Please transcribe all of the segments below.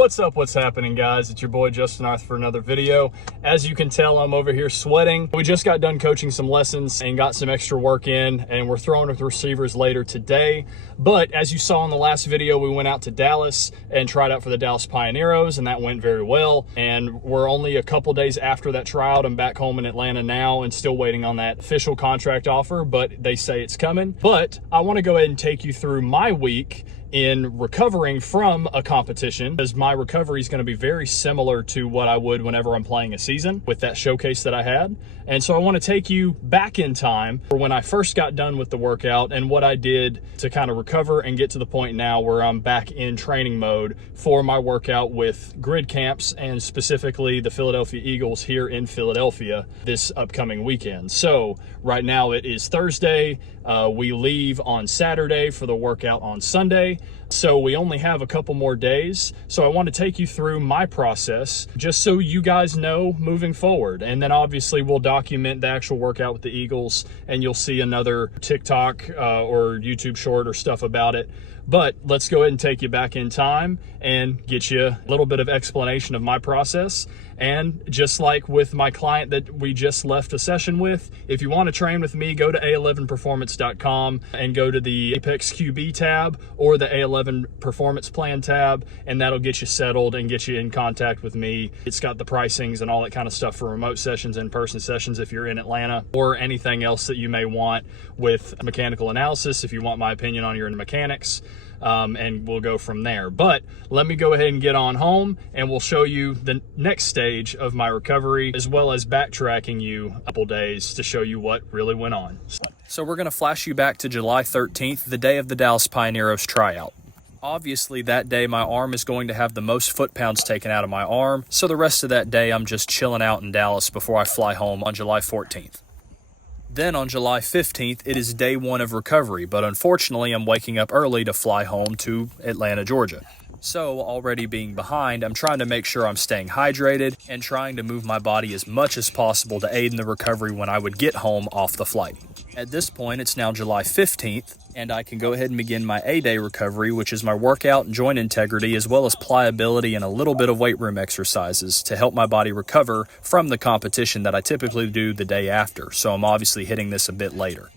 What's up, what's happening, guys? It's your boy Justin Arth for another video. As you can tell, I'm over here sweating. We just got done coaching some lessons and got some extra work in, and we're throwing with receivers later today. But as you saw in the last video, we went out to Dallas and tried out for the Dallas Pioneeros, and that went very well. And we're only a couple days after that tryout. I'm back home in Atlanta now and still waiting on that official contract offer, but they say it's coming. But I want to go ahead and take you through my week in recovering from a competition, because my recovery is going to be very similar to what I would whenever I'm playing a season with that showcase that I had. And so I want to take you back in time for when I first got done with the workout and what I did to kind of recover and get to the point now where I'm back in training mode for my workout with grid camps, and specifically the Philadelphia Eagles here in Philadelphia this upcoming weekend. So right now it is Thursday. We leave on Saturday for the workout on Sunday. So we only have a couple more days. So I want to take you through my process just so you guys know moving forward. And then obviously we'll document the actual workout with the Eagles, and you'll see another TikTok or YouTube short or stuff about it. But let's go ahead and take you back in time and get you a little bit of explanation of my process. And just like with my client that we just left a session with, if you want to train with me, go to a11performance.com and go to the Apex QB tab or the A11 Performance Plan tab, and that'll get you settled and get you in contact with me. It's got the pricings and all that kind of stuff for remote sessions, in-person sessions if you're in Atlanta, or anything else that you may want with mechanical analysis if you want my opinion on your mechanics. And we'll go from there. But let me go ahead and get on home, and we'll show you the next stage of my recovery, as well as backtracking you a couple days to show you what really went on. So we're going to flash you back to July 13th, the day of the Dallas Pioneeros tryout. Obviously that day my arm is going to have the most foot-pounds taken out of my arm, so the rest of that day I'm just chilling out in Dallas before I fly home on July 14th. Then on July 15th, it is day one of recovery, but unfortunately I'm waking up early to fly home to Atlanta, Georgia. So already being behind, I'm trying to make sure I'm staying hydrated and trying to move my body as much as possible to aid in the recovery when I would get home off the flight. At this point, it's now July 15th, and I can go ahead and begin my A-Day recovery, which is my workout and joint integrity, as well as pliability and a little bit of weight room exercises to help my body recover from the competition that I typically do the day after. So I'm obviously hitting this a bit later.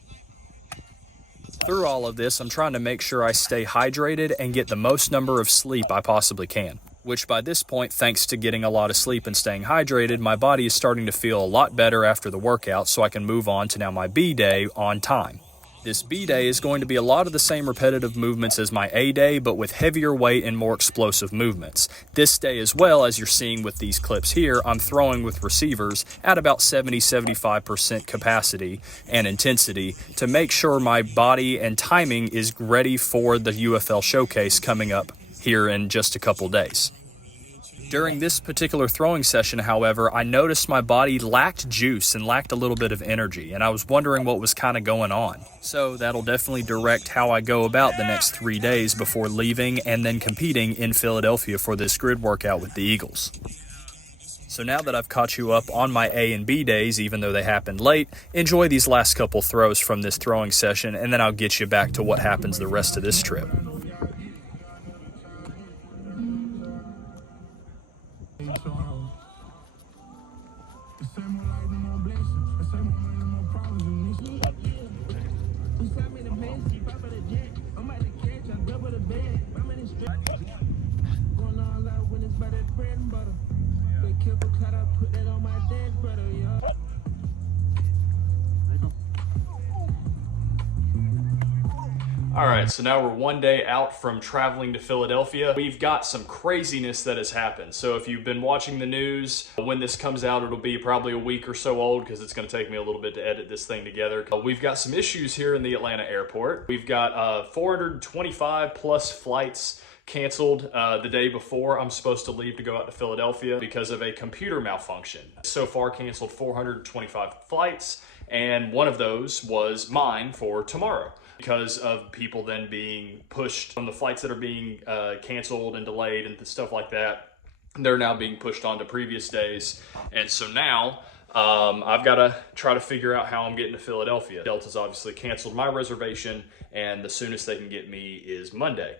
Through all of this, I'm trying to make sure I stay hydrated and get the most number of sleep I possibly can, which by this point, thanks to getting a lot of sleep and staying hydrated, my body is starting to feel a lot better after the workout, so I can move on to now my B-Day on time. This B-Day is going to be a lot of the same repetitive movements as my A-Day, but with heavier weight and more explosive movements. This day as well, as you're seeing with these clips here, I'm throwing with receivers at about 70-75% capacity and intensity to make sure my body and timing is ready for the UFL showcase coming up here in just a couple days. During this particular throwing session, however, I noticed my body lacked juice and lacked a little bit of energy, and I was wondering what was kind of going on. So that'll definitely direct how I go about the next 3 days before leaving and then competing in Philadelphia for this grid workout with the Eagles. So now that I've caught you up on my A and B days, even though they happened late, enjoy these last couple throws from this throwing session, and then I'll get you back to what happens the rest of this trip. All right, so now we're 1 day out from traveling to Philadelphia. We've got some craziness that has happened. So if you've been watching the news, when this comes out, it'll be probably a week or so old because it's going to take me a little bit to edit this thing together. We've got some issues here in the Atlanta airport. We've got 425 plus flights canceled the day before I'm supposed to leave to go out to Philadelphia because of a computer malfunction. So far canceled 425 flights, and one of those was mine for tomorrow, because of people then being pushed on the flights that are being canceled and delayed and stuff like that. They're now being pushed on to previous days. And so now I've got to try to figure out how I'm getting to Philadelphia. Delta's obviously canceled my reservation, and the soonest they can get me is Monday.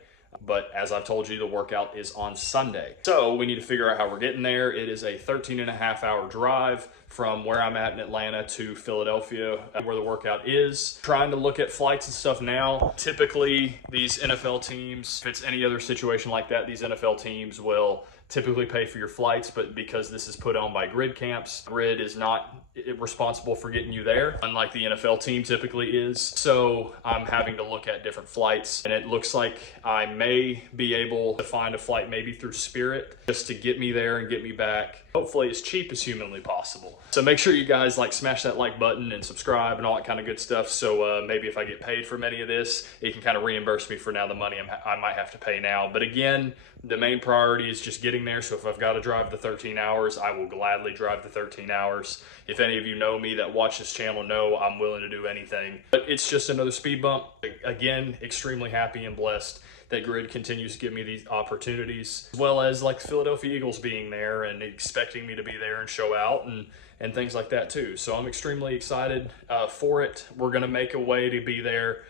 But as I've told you, the workout is on Sunday. So we need to figure out how we're getting there. It is a 13.5-hour drive from where I'm at in Atlanta to Philadelphia, where the workout is. Trying to look at flights and stuff now. Typically, these NFL teams, if it's any other situation like that, these NFL teams will typically pay for your flights, but because this is put on by Grid Camps, Grid is not responsible for getting you there, unlike the NFL team typically is. So I'm having to look at different flights, and it looks like I may be able to find a flight maybe through Spirit just to get me there and get me back, hopefully as cheap as humanly possible. So make sure you guys smash that like button and subscribe and all that kind of good stuff. So maybe if I get paid from any of this, it can kind of reimburse me for now the money I might have to pay now. But again, the main priority is just getting there. So if I've got to drive the 13 hours, I will gladly drive the 13 hours. If any of you know me that watch this channel know I'm willing to do anything. But it's just another speed bump. Again, extremely happy and blessed that Grid continues to give me these opportunities, as well as Philadelphia Eagles being there and expecting me to be there and show out and things like that too. So I'm extremely excited for it. We're going to make a way to be there.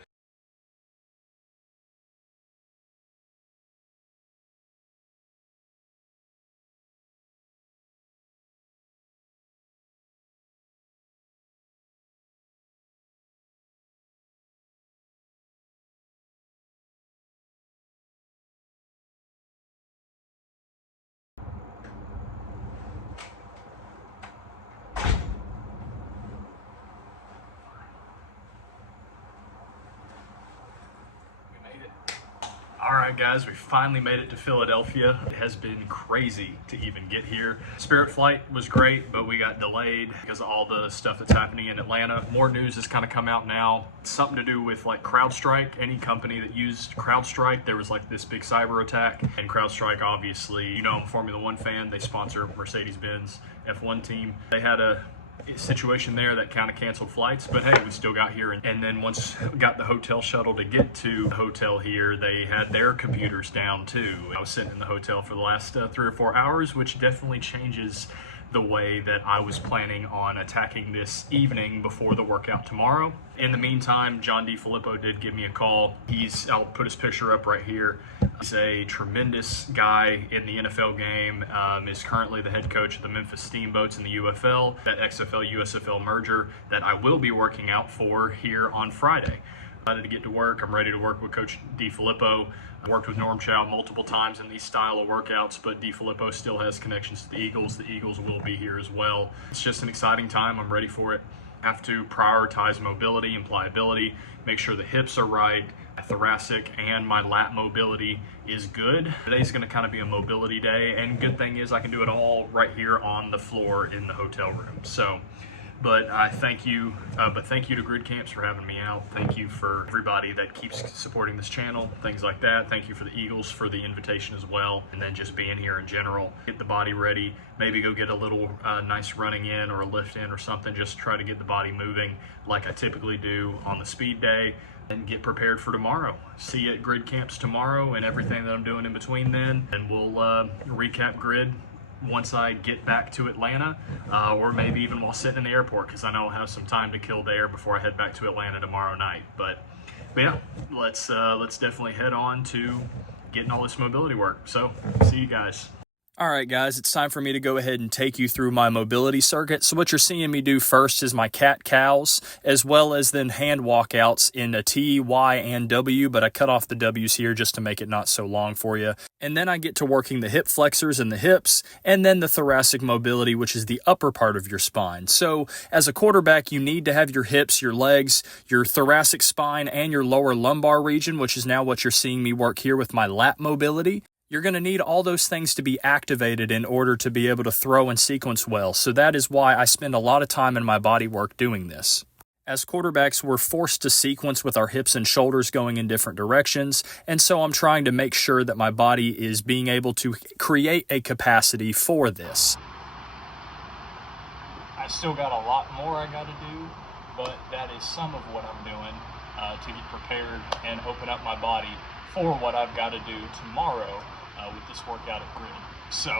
All right, guys, we finally made it to Philadelphia. It has been crazy to even get here. Spirit flight was great, but we got delayed because of all the stuff that's happening in Atlanta. More news has kind of come out now. It's something to do with CrowdStrike. Any company that used CrowdStrike, there was this big cyber attack. And CrowdStrike, obviously, you know, I'm a Formula One fan. They sponsor Mercedes-Benz F1 team. They had a situation there that kind of canceled flights, but hey, we still got here. And then once we got the hotel shuttle to get to the hotel here, they had their computers down too. I was sitting in the hotel for the last 3 or 4 hours, which definitely changes the way that I was planning on attacking this evening before the workout tomorrow. In the meantime, John DeFilippo did give me a call. I'll put his picture up right here. He's a tremendous guy in the NFL game, is currently the head coach of the Memphis Steamboats in the UFL, that XFL-USFL merger that I will be working out for here on Friday. Excited to get to work. I'm ready to work with Coach DeFilippo. I worked with Norm Chow multiple times in these style of workouts, but DeFilippo still has connections to the Eagles. The Eagles will be here as well. It's just an exciting time. I'm ready for it. Have to prioritize mobility and pliability, make sure the hips are right, my thoracic and my lat mobility is good. Today's going to kind of be a mobility day, and good thing is I can do it all right here on the floor in the hotel room. So, but I thank you to Grid Camps for having me out. Thank you for everybody that keeps supporting this channel, things like that. Thank you for the Eagles for the invitation as well, and then just being here in general. Get the body ready, maybe go get a little nice running in or a lift in or something, just try to get the body moving like I typically do on the speed day, and get prepared for tomorrow. See you at Grid Camps tomorrow and everything that I'm doing in between then, and we'll recap Grid once I get back to Atlanta, or maybe even while sitting in the airport, because I know I'll have some time to kill there before I head back to Atlanta tomorrow night. But yeah, let's definitely head on to getting all this mobility work. So see you guys. All right, guys, it's time for me to go ahead and take you through my mobility circuit. So what you're seeing me do first is my cat-cows, as well as then hand walkouts in a T, Y, and W, but I cut off the W's here just to make it not so long for you. And then I get to working the hip flexors and the hips, and then the thoracic mobility, which is the upper part of your spine. So as a quarterback, you need to have your hips, your legs, your thoracic spine, and your lower lumbar region, which is now what you're seeing me work here with my lat mobility. You're going to need all those things to be activated in order to be able to throw and sequence well. So that is why I spend a lot of time in my body work doing this. As quarterbacks, we're forced to sequence with our hips and shoulders going in different directions, and so I'm trying to make sure that my body is being able to create a capacity for this. I still got a lot more I got to do, but that is some of what I'm doing to get prepared and open up my body for what I've got to do tomorrow with this workout at Grid. So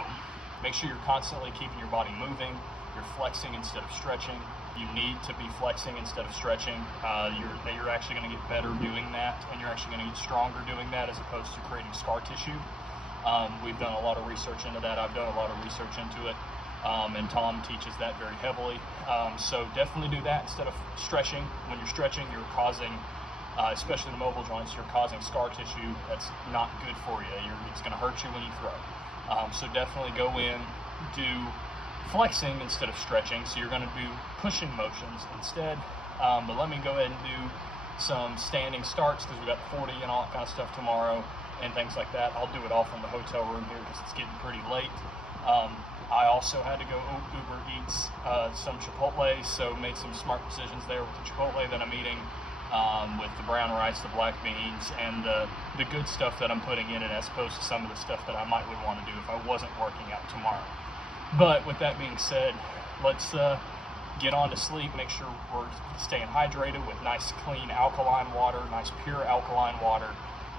make sure you're constantly keeping your body moving, you're flexing instead of stretching, You need to be flexing instead of stretching. You're actually going to get better doing that, and you're actually going to get stronger doing that as opposed to creating scar tissue. We've done a lot of research into that. I've done a lot of research into it, and Tom teaches that very heavily. So definitely do that instead of stretching. When you're stretching, you're causing, especially the mobile joints, you're causing scar tissue that's not good for you. It's going to hurt you when you throw. So definitely go in, do flexing instead of stretching. So you're going to do pushing motions instead. But let me go ahead and do some standing starts because we got the 40 and all that kind of stuff tomorrow and things like that. I'll do it all from the hotel room here because it's getting pretty late. I also had to go Uber Eats some Chipotle, so made some smart decisions there with the Chipotle that I'm eating, with the brown rice, the black beans, and the good stuff that I'm putting in it as opposed to some of the stuff that I would want to do if I wasn't working out tomorrow. But with that being said, let's get on to sleep. Make sure we're staying hydrated with nice, clean, alkaline water, nice, pure alkaline water,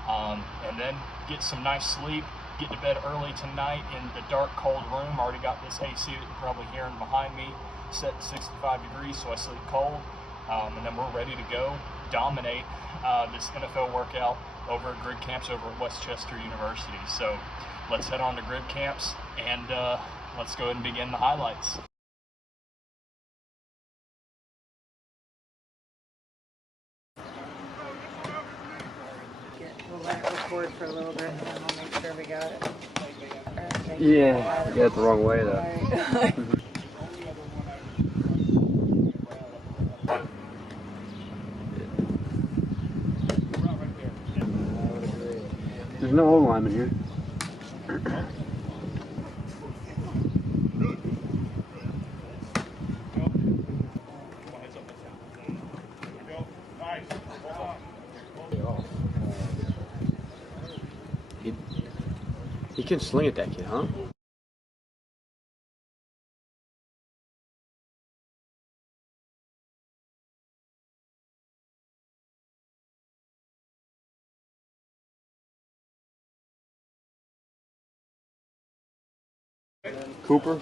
and then get some nice sleep. Get to bed early tonight in the dark, cold room. Already got this AC that you're probably hearing behind me set to 65 degrees, so I sleep cold. And then we're ready to go dominate this NFL workout over at grid camps over at Westchester University. So let's head on to grid camps and let's go ahead and begin the highlights. We'll let it record for a little bit and then we'll make sure we got it. Yeah, you got it the wrong way though. Right. There's no old lineman here. He can sling at that kid, huh? Cooper?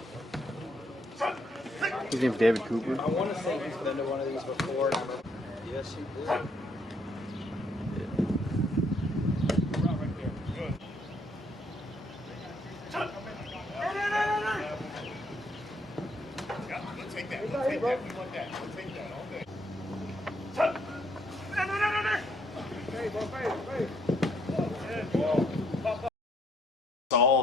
His name's David Cooper. I want to say he's been to one of these before. Yes, he did.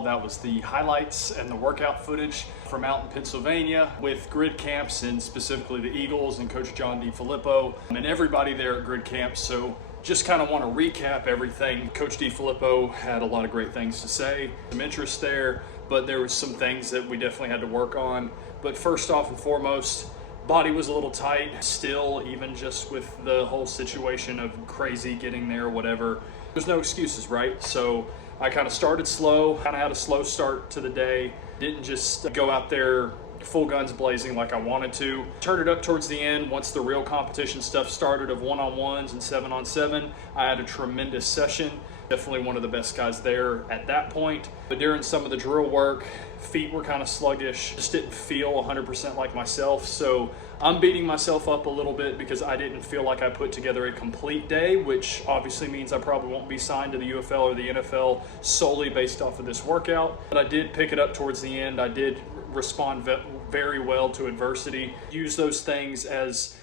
That was the highlights and the workout footage from out in Pennsylvania with grid camps, and specifically the Eagles and Coach John DeFilippo and everybody there at grid camps. So just kind of want to recap everything. Coach DeFilippo had a lot of great things to say, some interest there, but there was some things that we definitely had to work on. But first off and foremost, body was a little tight still, even just with the whole situation of crazy getting there, whatever. There's no excuses, right? So I kind of started slow, kind of had a slow start to the day. Didn't just go out there full guns blazing like I wanted to. Turned it up towards the end. Once the real competition stuff started of one-on-ones and 7-on-7, I had a tremendous session. Definitely one of the best guys there at that point. But during some of the drill work, feet were kind of sluggish. Just didn't feel 100% like myself. So I'm beating myself up a little bit because I didn't feel like I put together a complete day, which obviously means I probably won't be signed to the UFL or the NFL solely based off of this workout. But I did pick it up towards the end. I did respond very well to adversity. Use those things as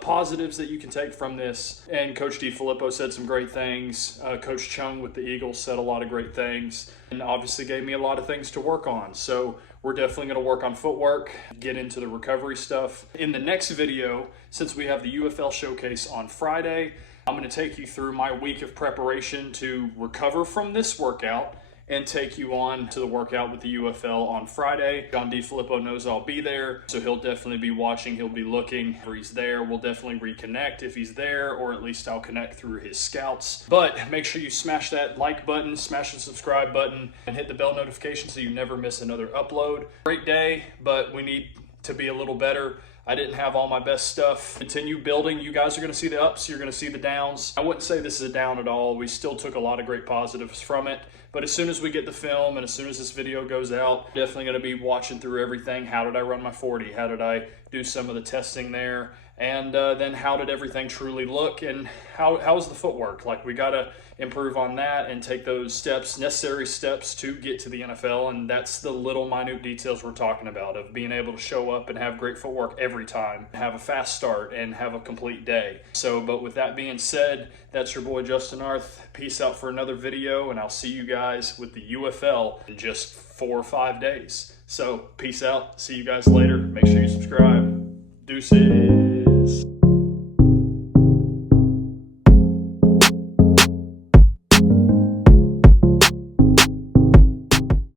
positives that you can take from this. And Coach DeFilippo said some great things. Coach Chung with the Eagles said a lot of great things and obviously gave me a lot of things to work on. So we're definitely going to work on footwork, get into the recovery stuff. In the next video, since we have the UFL showcase on Friday, I'm going to take you through my week of preparation to recover from this workout and take you on to the workout with the UFL on Friday. John DeFilippo knows I'll be there, so he'll definitely be watching. He'll be looking if he's there. We'll definitely reconnect if he's there, or at least I'll connect through his scouts. But make sure you smash that like button, smash the subscribe button, and hit the bell notification so you never miss another upload. Great day, but we need to be a little better. I didn't have all my best stuff. Continue building. You guys are going to see the ups. You're going to see the downs. I wouldn't say this is a down at all. We still took a lot of great positives from it. But as soon as we get the film and as soon as this video goes out, definitely going to be watching through everything. How did I run my 40? How did I do some of the testing there? And then how did everything truly look? And how was the footwork? Like, we got to improve on that and take those steps, necessary steps to get to the NFL. And that's the little minute details we're talking about, of being able to show up and have great footwork every time, have a fast start and have a complete day. So, but with that being said, that's your boy Justin Arth. Peace out for another video, and I'll see you guys with the UFL in just 4 or 5 days. So peace out. See you guys later. Make sure you subscribe. Deuces.